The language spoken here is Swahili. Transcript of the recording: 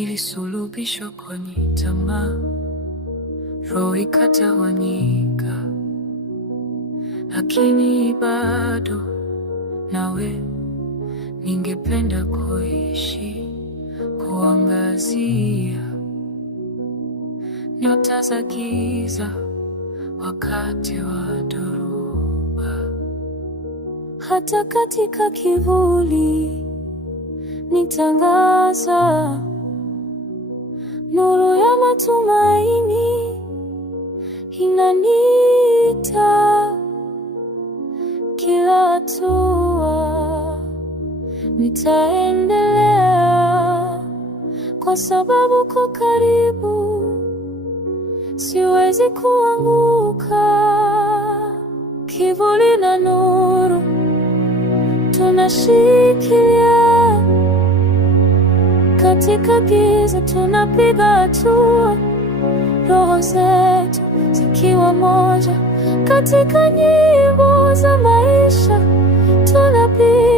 Nilisulubishwa kwenye tamaa, roho ikatawanyika, lakini bado nawe ningependa kuishi, kuangazia nyota za giza wakati wa dhoruba. Hata katika kivuli nitangaza nuru ya matumaini, inaniita kila hatua. Nitaendelea kwa sababu uko karibu, siwezi kuanguka. Kivuli na nuru tunashikilia, katika giza tunapiga hatua, roho zetu zikiwa moja. Katika nyimbo za maisha tunapiga